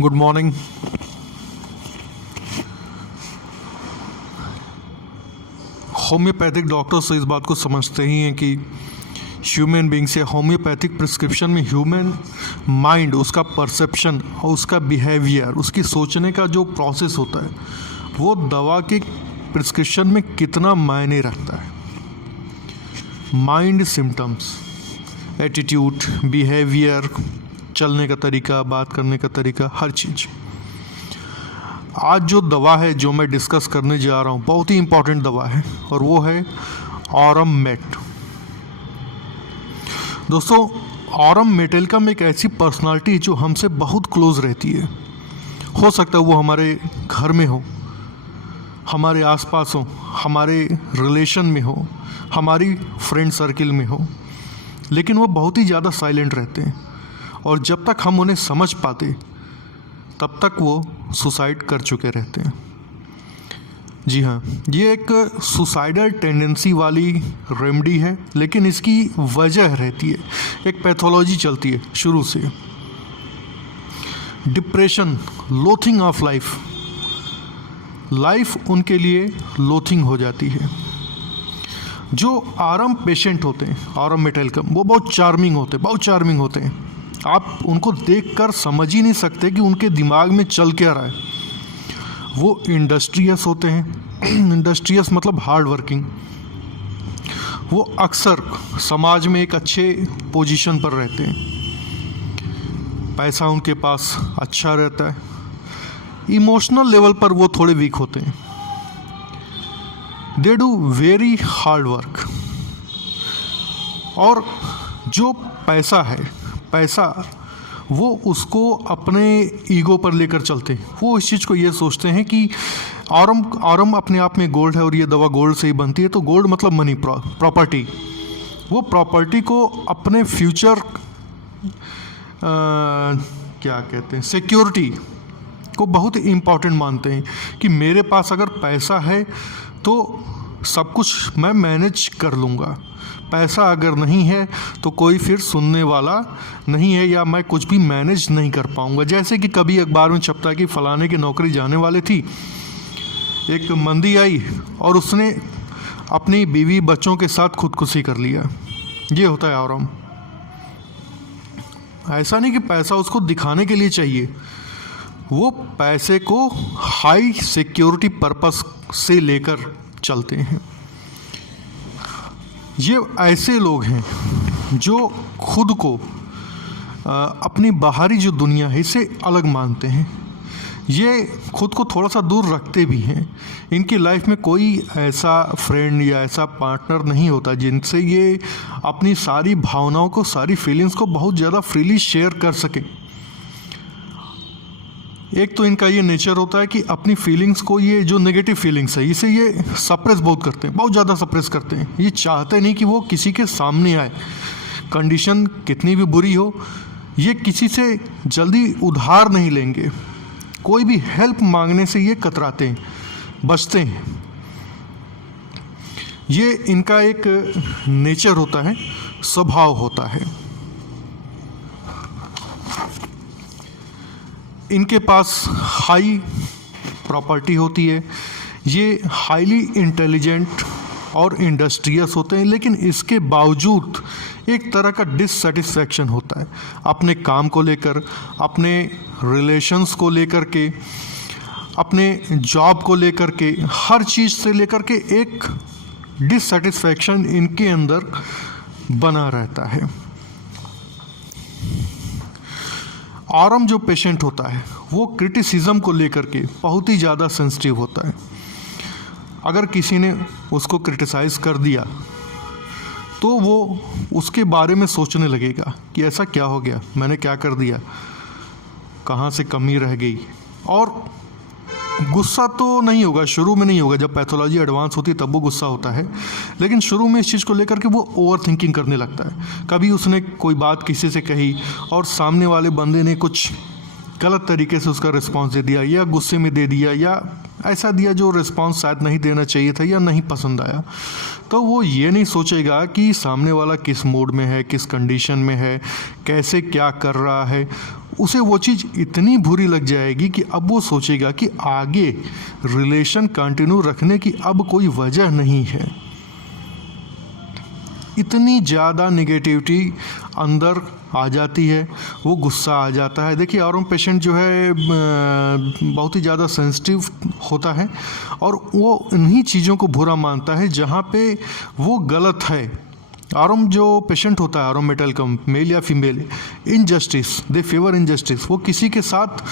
Good morning. Homeopathic doctors इस बात को समझते ही हैं कि ह्यूमन बींग्स या होम्योपैथिक प्रिस्क्रिप्शन में ह्यूमन माइंड, उसका परसेप्शन और उसका बिहेवियर, उसकी सोचने का जो प्रोसेस होता है वो दवा के प्रिस्क्रिप्शन में कितना मायने रखता है। माइंड सिम्टम्स, एटीट्यूड, बिहेवियर, चलने का तरीका, बात करने का तरीका, हर चीज़। आज जो दवा है जो मैं डिस्कस करने जा रहा हूँ बहुत ही इम्पॉर्टेंट दवा है और वो है ऑरम मेट। दोस्तों, ऑरम मेटेलकम एक ऐसी पर्सनालिटी जो हमसे बहुत क्लोज रहती है। हो सकता है वो हमारे घर में हो, हमारे आसपास हो, हमारे रिलेशन में हो, हमारी फ्रेंड सर्किल में हो, लेकिन वो बहुत ही ज़्यादा साइलेंट रहते हैं और जब तक हम उन्हें समझ पाते तब तक वो सुसाइड कर चुके रहते हैं। जी हाँ, ये एक सुसाइडल टेंडेंसी वाली रेमेडी है, लेकिन इसकी वजह रहती है, एक पैथोलॉजी चलती है शुरू से। Depression, loathing of life, life उनके लिए लोथिंग हो जाती है। जो आरम पेशेंट होते हैं, ऑरम मेटेलकम, वो बहुत चार्मिंग होते हैं, बहुत चार्मिंग होते हैं। आप उनको देखकर समझ ही नहीं सकते कि उनके दिमाग में चल क्या रहा है। वो इंडस्ट्रियस होते हैं, इंडस्ट्रियस मतलब हार्ड वर्किंग। वो अक्सर समाज में एक अच्छे पोजीशन पर रहते हैं, पैसा उनके पास अच्छा रहता है। इमोशनल लेवल पर वो थोड़े वीक होते हैं। They do very hard work. और जो पैसा है, पैसा वो उसको अपने ईगो पर लेकर चलते हैं। वो इस चीज़ को ये सोचते हैं कि ऑरम अपने आप में गोल्ड है और ये दवा गोल्ड से ही बनती है, तो गोल्ड मतलब मनी, प्रॉपर्टी। वो प्रॉपर्टी को अपने फ्यूचर क्या कहते हैं, सिक्योरिटी को बहुत इम्पॉर्टेंट मानते हैं कि मेरे पास अगर पैसा है तो सब कुछ मैं मैनेज कर लूँगा, पैसा अगर नहीं है तो कोई फिर सुनने वाला नहीं है या मैं कुछ भी मैनेज नहीं कर पाऊँगा। जैसे कि कभी अखबार में छपता है कि फ़लाने की नौकरी जाने वाली थी, एक मंदी आई और उसने अपनी बीवी बच्चों के साथ खुदकुशी कर लिया। ये होता है ऑरम। ऐसा नहीं कि पैसा उसको दिखाने के लिए चाहिए, वो पैसे को हाई सिक्योरिटी पर्पस से लेकर चलते हैं। ये ऐसे लोग हैं जो खुद को अपनी बाहरी जो दुनिया है इससे अलग मानते हैं। ये खुद को थोड़ा सा दूर रखते भी हैं। इनकी लाइफ में कोई ऐसा फ्रेंड या ऐसा पार्टनर नहीं होता जिनसे ये अपनी सारी भावनाओं को, सारी फीलिंग्स को बहुत ज़्यादा फ्रीली शेयर कर सकें। एक तो इनका ये नेचर होता है कि अपनी फीलिंग्स को, ये जो नेगेटिव फीलिंग्स है इसे ये सप्रेस बहुत करते हैं, बहुत ज़्यादा सप्रेस करते हैं। ये चाहते नहीं कि वो किसी के सामने आए। कंडीशन कितनी भी बुरी हो, ये किसी से जल्दी उधार नहीं लेंगे। कोई भी हेल्प मांगने से ये कतराते हैं, बचते हैं। ये इनका एक नेचर होता है, स्वभाव होता है। इनके पास हाई प्रॉपर्टी होती है। ये हाईली इंटेलिजेंट और इंडस्ट्रियस होते हैं, लेकिन इसके बावजूद एक तरह का डिससेटिस्फैक्शन होता है अपने काम को लेकर, अपने रिलेशंस को लेकर के, अपने जॉब को लेकर के, हर चीज़ से लेकर के एक डिससेटिस्फैक्शन इनके अंदर बना रहता है। ऑरम जो पेशेंट होता है वो क्रिटिसिज्म को लेकर के बहुत ही ज़्यादा सेंसिटिव होता है। अगर किसी ने उसको क्रिटिसाइज़ कर दिया तो वो उसके बारे में सोचने लगेगा कि ऐसा क्या हो गया, मैंने क्या कर दिया, कहाँ से कमी रह गई। और गुस्सा तो नहीं होगा, शुरू में नहीं होगा, जब पैथोलॉजी एडवांस होती है तब वो गुस्सा होता है, लेकिन शुरू में इस चीज़ को लेकर के वो ओवर थिंकिंग करने लगता है। कभी उसने कोई बात किसी से कही और सामने वाले बंदे ने कुछ गलत तरीके से उसका रिस्पॉन्स दे दिया या गुस्से में दे दिया या ऐसा दिया जो रिस्पॉन्स शायद नहीं देना चाहिए था या नहीं पसंद आया, तो वो ये नहीं सोचेगा कि सामने वाला किस मूड में है, किस कंडीशन में है, कैसे क्या कर रहा है। उसे वो चीज़ इतनी बुरी लग जाएगी कि अब वो सोचेगा कि आगे रिलेशन कंटिन्यू रखने की अब कोई वजह नहीं है। इतनी ज़्यादा निगेटिविटी अंदर आ जाती है, वो गुस्सा आ जाता है। देखिए आरएम पेशेंट जो है बहुत ही ज़्यादा सेंसिटिव होता है और वो इन्हीं चीज़ों को बुरा मानता है जहाँ पे वो गलत है। आरएम जो पेशेंट होता है, आरएम मेटल कम मेल या फीमेल, इनजस्टिस, दे फेवर इनजस्टिस। वो किसी के साथ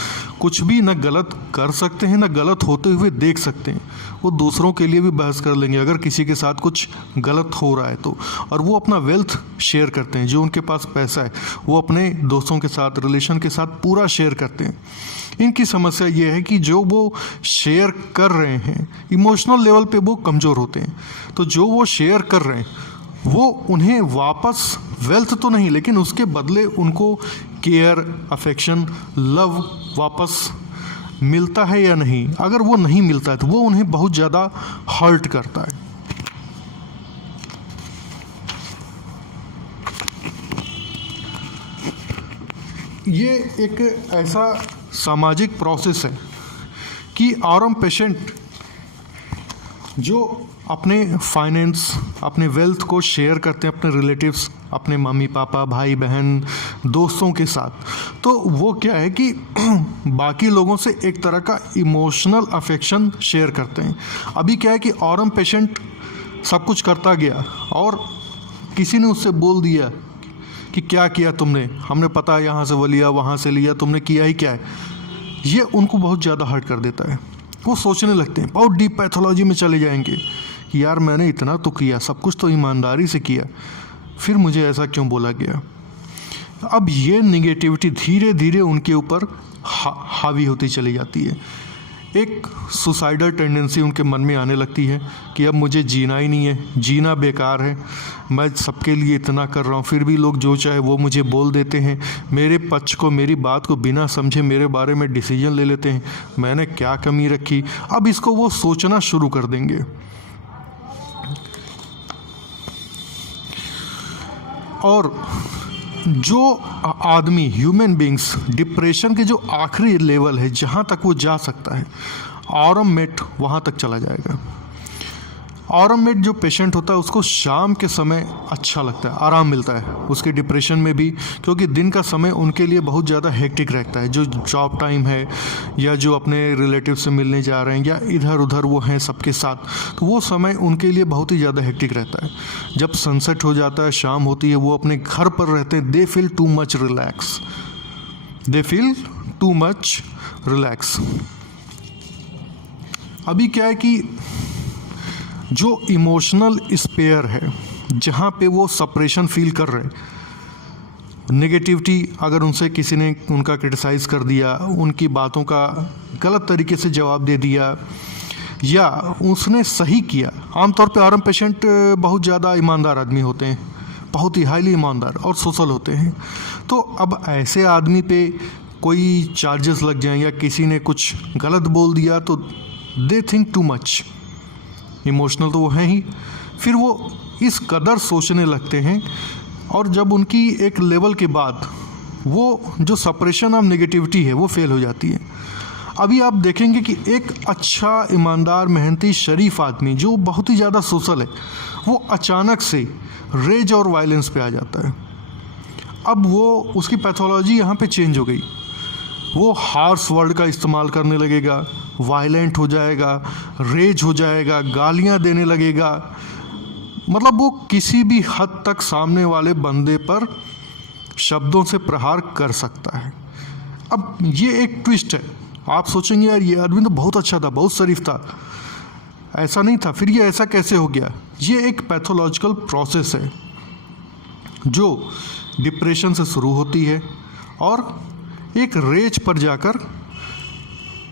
कुछ भी ना गलत कर सकते हैं ना गलत होते हुए देख सकते हैं। वो दूसरों के लिए भी बहस कर लेंगे अगर किसी के साथ कुछ गलत हो रहा है तो। और वो अपना वेल्थ शेयर करते हैं, जो उनके पास पैसा है वो अपने दोस्तों के साथ, रिलेशन के साथ पूरा शेयर करते हैं। इनकी समस्या ये है कि जो वो शेयर कर रहे हैं इमोशनल लेवल पे वो कमज़ोर होते हैं, तो जो वो शेयर कर रहे हैं वो उन्हें वापस वेल्थ तो नहीं लेकिन उसके बदले उनको केयर, अफेक्शन, लव वापस मिलता है या नहीं। अगर वो नहीं मिलता है तो वो उन्हें बहुत ज़्यादा हर्ट करता है। ये एक ऐसा सामाजिक प्रोसेस है कि आरएम पेशेंट जो अपने फाइनेंस, अपने वेल्थ को शेयर करते हैं अपने रिलेटिव्स, अपने मम्मी पापा, भाई बहन, दोस्तों के साथ, तो वो क्या है कि बाकी लोगों से एक तरह का इमोशनल अफेक्शन शेयर करते हैं। अभी क्या है कि आरएम पेशेंट सब कुछ करता गया और किसी ने उससे बोल दिया कि क्या किया तुमने, हमने पता है यहाँ से वो लिया वहाँ से लिया, तुमने किया ही क्या है। ये उनको बहुत ज़्यादा हर्ट कर देता है। वो सोचने लगते हैं, बहुत डीप पैथोलॉजी में चले जाएंगे कि यार मैंने इतना तो किया, सब कुछ तो ईमानदारी से किया, फिर मुझे ऐसा क्यों बोला गया। अब ये निगेटिविटी धीरे धीरे उनके ऊपर हावी होती चली जाती है। एक सुसाइडल टेंडेंसी उनके मन में आने लगती है कि अब मुझे जीना ही नहीं है, जीना बेकार है, मैं सबके लिए इतना कर रहा हूँ फिर भी लोग जो चाहे वो मुझे बोल देते हैं, मेरे पक्ष को, मेरी बात को बिना समझे मेरे बारे में डिसीजन ले लेते हैं, मैंने क्या कमी रखी। अब इसको वो सोचना शुरू कर देंगे। और जो आदमी, ह्यूमन बींग्स, डिप्रेशन के जो आखिरी लेवल है जहाँ तक वो जा सकता है, आरएम मेट वहाँ तक चला जाएगा। आरएम मेट जो पेशेंट होता है उसको शाम के समय अच्छा लगता है, आराम मिलता है उसके डिप्रेशन में भी, क्योंकि दिन का समय उनके लिए बहुत ज़्यादा हेक्टिक रहता है। जो जॉब टाइम है या जो अपने रिलेटिव से मिलने जा रहे हैं या इधर उधर वो हैं सबके साथ, तो वो समय उनके लिए बहुत ही ज़्यादा हेक्टिक रहता है। जब सनसेट हो जाता है, शाम होती है, वो अपने घर पर रहते हैं, they feel too much relax, they feel too much relax. अभी क्या है कि जो इमोशनल स्पेयर है, जहाँ पे वो सप्रेशन फील कर रहे हैं, नेगेटिविटी, अगर उनसे किसी ने उनका क्रिटिसाइज़ कर दिया, उनकी बातों का गलत तरीके से जवाब दे दिया या उसने सही किया। आमतौर पे आरएम पेशेंट बहुत ज़्यादा ईमानदार आदमी होते हैं, बहुत ही हाईली ईमानदार और सोशल होते हैं। तो अब ऐसे आदमी पे कोई चार्जेस लग जाएं या किसी ने कुछ गलत बोल दिया तो they think too much, emotional तो वो हैं ही, फिर वो इस कदर सोचने लगते हैं। और जब उनकी एक लेवल के बाद वो जो सप्रेशन ऑफ नेगेटिविटी है वो फेल हो जाती है। अभी आप देखेंगे कि एक अच्छा, ईमानदार, मेहनती, शरीफ आदमी जो बहुत ही ज़्यादा सोशल है, वो अचानक से रेज और वायलेंस पे आ जाता है। अब वो, उसकी पैथोलॉजी यहाँ पे चेंज हो गई, वो हार्श वर्ड का इस्तेमाल करने लगेगा, वायलेंट हो जाएगा, रेज हो जाएगा, गालियाँ देने लगेगा। मतलब वो किसी भी हद तक सामने वाले बंदे पर शब्दों से प्रहार कर सकता है। अब ये एक ट्विस्ट है, आप सोचेंगे यार ये आदमी तो बहुत अच्छा था, बहुत शरीफ था, ऐसा नहीं था, फिर ये ऐसा कैसे हो गया। ये एक पैथोलॉजिकल प्रोसेस है जो डिप्रेशन से शुरू होती है और एक रेज पर जाकर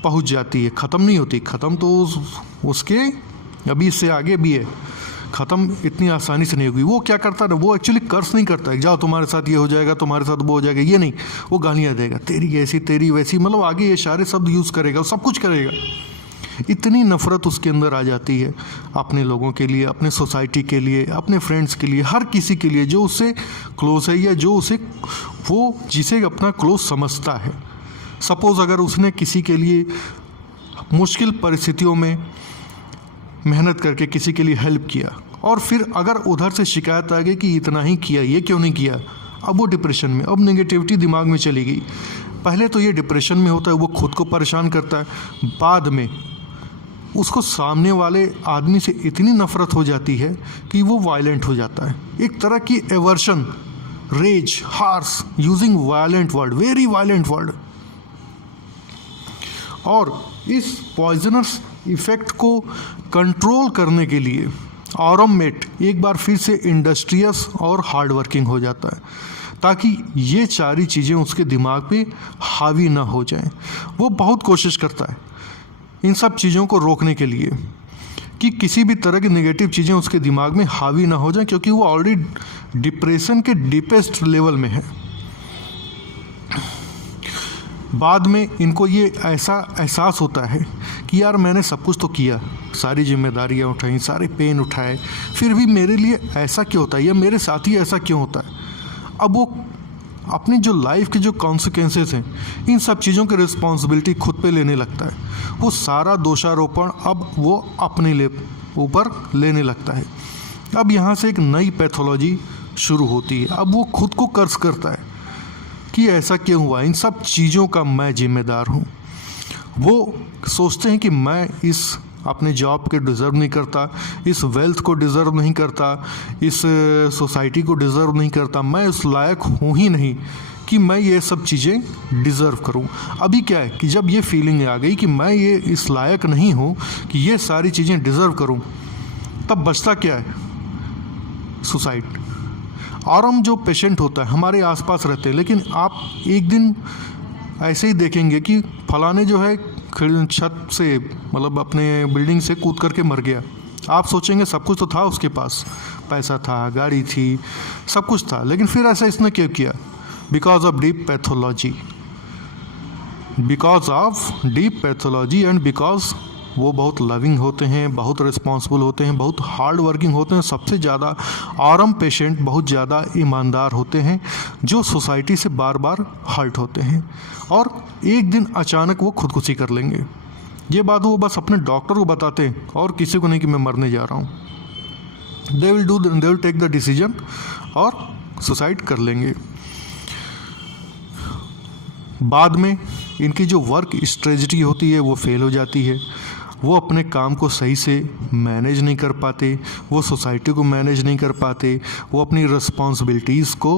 पहुंच जाती है, ख़त्म नहीं होती। ख़त्म तो उसके अभी इससे आगे भी है, ख़त्म इतनी आसानी से नहीं होगी। वो क्या करता है, वो एक्चुअली कर्स नहीं करता है, जाओ तुम्हारे साथ ये हो जाएगा, तुम्हारे साथ वो हो जाएगा, ये नहीं, वो गालियाँ देगा, तेरी ऐसी तेरी वैसी, मतलब आगे ये सारे शब्द यूज़ करेगा, सब कुछ करेगा। इतनी नफ़रत उसके अंदर आ जाती है अपने लोगों के लिए, अपने सोसाइटी के लिए, अपने फ्रेंड्स के लिए, हर किसी के लिए जो उससे क्लोज है या जो उसे वो जिसे अपना क्लोज समझता है। सपोज़ अगर उसने किसी के लिए मुश्किल परिस्थितियों में मेहनत करके किसी के लिए हेल्प किया और फिर अगर उधर से शिकायत आ गई कि इतना ही किया, ये क्यों नहीं किया, अब वो डिप्रेशन में, अब नेगेटिविटी दिमाग में चली गई। पहले तो ये डिप्रेशन में होता है, वो खुद को परेशान करता है, बाद में उसको सामने वाले आदमी से इतनी नफ़रत हो जाती है कि वो वायलेंट हो जाता है। एक तरह की aversion, rage, harsh, using violent word, very violent word. और इस पॉइजनस इफ़ेक्ट को कंट्रोल करने के लिए ऑरम मेट एक बार फिर से इंडस्ट्रियस और हार्ड वर्किंग हो जाता है ताकि ये सारी चीज़ें उसके दिमाग पे हावी ना हो जाएं। वो बहुत कोशिश करता है इन सब चीज़ों को रोकने के लिए कि किसी भी तरह की नेगेटिव चीज़ें उसके दिमाग में हावी ना हो जाएं, क्योंकि वो ऑलरेडी डिप्रेशन के डीपेस्ट लेवल में है। बाद में इनको ये ऐसा एहसास होता है कि यार मैंने सब कुछ तो किया, सारी जिम्मेदारियाँ उठाई, सारे पेन उठाए, फिर भी मेरे लिए ऐसा क्यों होता है या मेरे साथ ही ऐसा क्यों होता है। अब वो अपनी जो लाइफ के जो कॉन्सिक्वेंसेस हैं, इन सब चीज़ों की रिस्पॉन्सिबिलिटी खुद पे लेने लगता है। वो सारा दोषारोपण अब वो अपने ऊपर लेने लगता है। अब यहाँ से एक नई पैथोलॉजी शुरू होती है। अब वो खुद को कर्ज करता है कि ऐसा क्यों हुआ, इन सब चीज़ों का मैं जिम्मेदार हूँ। वो सोचते हैं कि मैं इस अपने जॉब के डिज़र्व नहीं करता, इस वेल्थ को डिज़र्व नहीं करता, इस सोसाइटी को डिज़र्व नहीं करता, मैं उस लायक हूँ ही नहीं कि मैं ये सब चीज़ें डिज़र्व करूँ। अभी क्या है कि जब ये फीलिंग आ गई कि मैं ये इस लायक नहीं हूँ कि ये सारी चीज़ें डिज़र्व करूँ, तब बचता क्या है? सुसाइड। ऑरम जो पेशेंट होता है हमारे आसपास रहते हैं, लेकिन आप एक दिन ऐसे ही देखेंगे कि फलाने जो है छत से, मतलब अपने बिल्डिंग से कूद करके मर गया। आप सोचेंगे सब कुछ तो था उसके पास, पैसा था, गाड़ी थी, सब कुछ था, लेकिन फिर ऐसा इसने क्यों किया? Because of deep pathology, because of deep pathology and because वो बहुत लविंग होते हैं, बहुत रिस्पॉन्सिबल होते हैं, बहुत हार्ड वर्किंग होते हैं। सबसे ज़्यादा ऑरम पेशेंट बहुत ज़्यादा ईमानदार होते हैं, जो सोसाइटी से बार बार हर्ट होते हैं और एक दिन अचानक वो खुदकुशी कर लेंगे। ये बात वो बस अपने डॉक्टर को बताते हैं और किसी को नहीं कि मैं मरने जा रहा हूँ। They will take the decision और सुसाइड कर लेंगे। बाद में इनकी जो वर्क स्ट्रेटजी होती है वो फेल हो जाती है। वो अपने काम को सही से मैनेज नहीं कर पाते, वो सोसाइटी को मैनेज नहीं कर पाते, वो अपनी रिस्पॉन्सिबिलिटीज़ को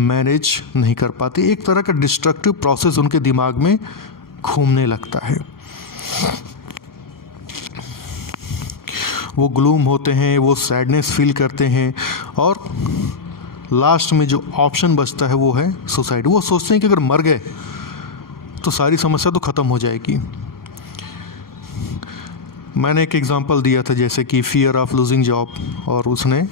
मैनेज नहीं कर पाते। एक तरह का डिस्ट्रक्टिव प्रोसेस उनके दिमाग में घूमने लगता है। वो ग्लूम होते हैं, वो सैडनेस फील करते हैं और लास्ट में जो ऑप्शन बचता है वो है सुसाइड। वो सोचते हैं कि अगर मर गए तो सारी समस्या तो ख़त्म हो जाएगी। मैंने एक एग्जांपल दिया था जैसे कि फियर ऑफ लूजिंग जॉब, और उसने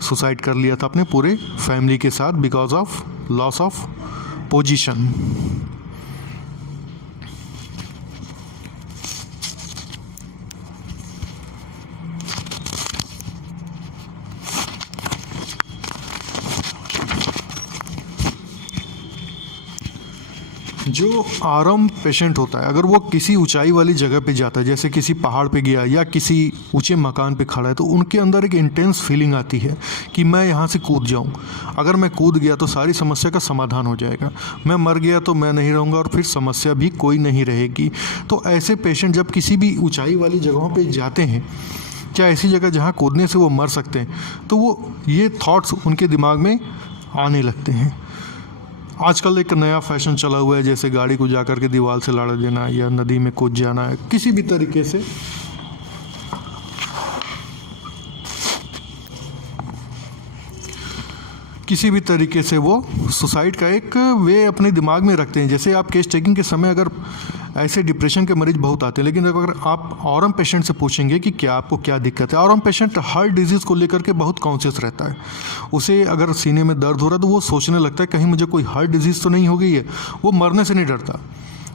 सुसाइड कर लिया था अपने पूरे फैमिली के साथ because of loss of position. जो आराम पेशेंट होता है, अगर वो किसी ऊंचाई वाली जगह पे जाता है, जैसे किसी पहाड़ पे गया या किसी ऊंचे मकान पे खड़ा है, तो उनके अंदर एक इंटेंस फीलिंग आती है कि मैं यहाँ से कूद जाऊँ। अगर मैं कूद गया तो सारी समस्या का समाधान हो जाएगा, मैं मर गया तो मैं नहीं रहूँगा और फिर समस्या भी कोई नहीं रहेगी। तो ऐसे पेशेंट जब किसी भी ऊँचाई वाली जगहों पर जाते हैं, चाहे ऐसी जगह जहाँ कूदने से वो मर सकते हैं, तो वो ये थॉट्स उनके दिमाग में आने लगते हैं। आजकल एक नया फैशन चला हुआ है, जैसे गाड़ी को जा कर के दीवार से लड़ा देना या नदी में कूद जाना है, किसी भी तरीके से वो सुसाइड का एक वे अपने दिमाग में रखते हैं। जैसे आप केस टेकिंग के समय अगर ऐसे डिप्रेशन के मरीज बहुत आते हैं, लेकिन अगर आप ऑरम पेशेंट से पूछेंगे कि क्या आपको क्या दिक्कत है, ऑरम पेशेंट हर डिजीज़ को लेकर के बहुत कॉन्शियस रहता है। उसे अगर सीने में दर्द हो रहा है तो वो सोचने लगता है कहीं मुझे कोई हार्ट डिजीज़ तो नहीं हो गई है। वो मरने से नहीं डरता,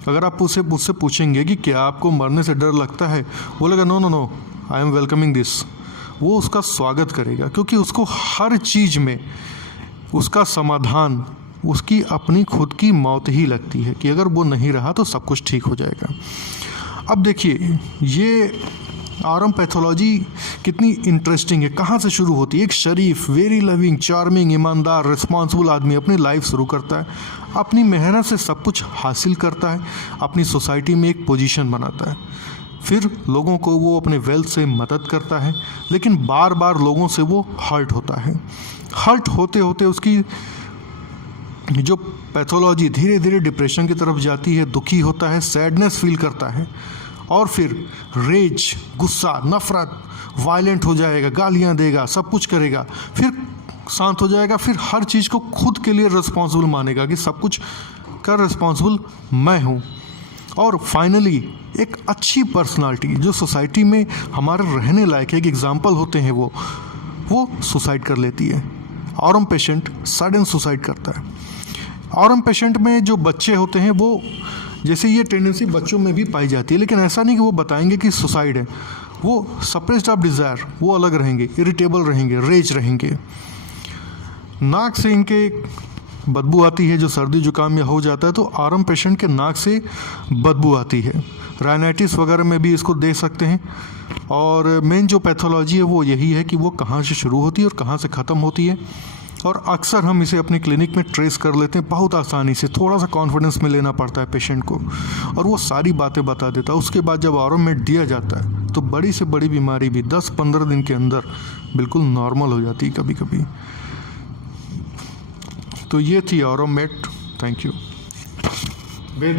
अगर आप उससे पूछेंगे कि क्या आपको मरने से डर लगता है, बोलेगा no no no, I am welcoming this. वो उसका स्वागत करेगा, क्योंकि उसको हर चीज़ में उसका समाधान उसकी अपनी खुद की मौत ही लगती है, कि अगर वो नहीं रहा तो सब कुछ ठीक हो जाएगा। अब देखिए ये आरएम पैथोलॉजी कितनी इंटरेस्टिंग है, कहाँ से शुरू होती है। एक शरीफ, वेरी लविंग, चार्मिंग, ईमानदार, रिस्पॉन्सिबल आदमी अपनी लाइफ शुरू करता है, अपनी मेहनत से सब कुछ हासिल करता है, अपनी सोसाइटी में एक पोजीशन बनाता है, फिर लोगों को वो अपने वेल्थ से मदद करता है, लेकिन बार बार लोगों से वो हर्ट होता है। हर्ट होते होते उसकी जो पैथोलॉजी धीरे धीरे डिप्रेशन की तरफ जाती है, दुखी होता है, सैडनेस फील करता है, और फिर रेज, गुस्सा, नफरत, वायलेंट हो जाएगा, गालियां देगा, सब कुछ करेगा, फिर शांत हो जाएगा, फिर हर चीज़ को खुद के लिए रिस्पॉन्सिबल मानेगा कि सब कुछ का रिस्पॉन्सिबल मैं हूँ। और फाइनली एक अच्छी पर्सनालिटी जो सोसाइटी में हमारे रहने लायक एक एग्जाम्पल होते हैं, वो सुसाइड कर लेती है। आरएम पेशेंट सडन सुसाइड करता है। आरएम पेशेंट में जो बच्चे होते हैं, वो जैसे ये टेंडेंसी बच्चों में भी पाई जाती है, लेकिन ऐसा नहीं कि वो बताएंगे कि सुसाइड है। वो सप्रेस्ड ऑफ डिज़ायर, वो अलग रहेंगे, इरिटेबल रहेंगे, रेज रहेंगे। नाक से इनके बदबू आती है, जो सर्दी जुकाम में हो जाता है तो आरएम पेशेंट के नाक से बदबू आती है। राइनाइटिस वगैरह में भी इसको दे सकते हैं। और मेन जो पैथोलॉजी है वो यही है कि वो कहाँ से शुरू होती है और कहाँ से ख़त्म होती है, और अक्सर हम इसे अपनी क्लिनिक में ट्रेस कर लेते हैं बहुत आसानी से। थोड़ा सा कॉन्फिडेंस में लेना पड़ता है पेशेंट को, और वो सारी बातें बता देता है। उसके बाद जब आरोमेट दिया जाता है तो बड़ी से बड़ी बीमारी भी 10-15 दिन के अंदर बिल्कुल नॉर्मल हो जाती है कभी कभी। तो ये थी आरोमेट। Thank you.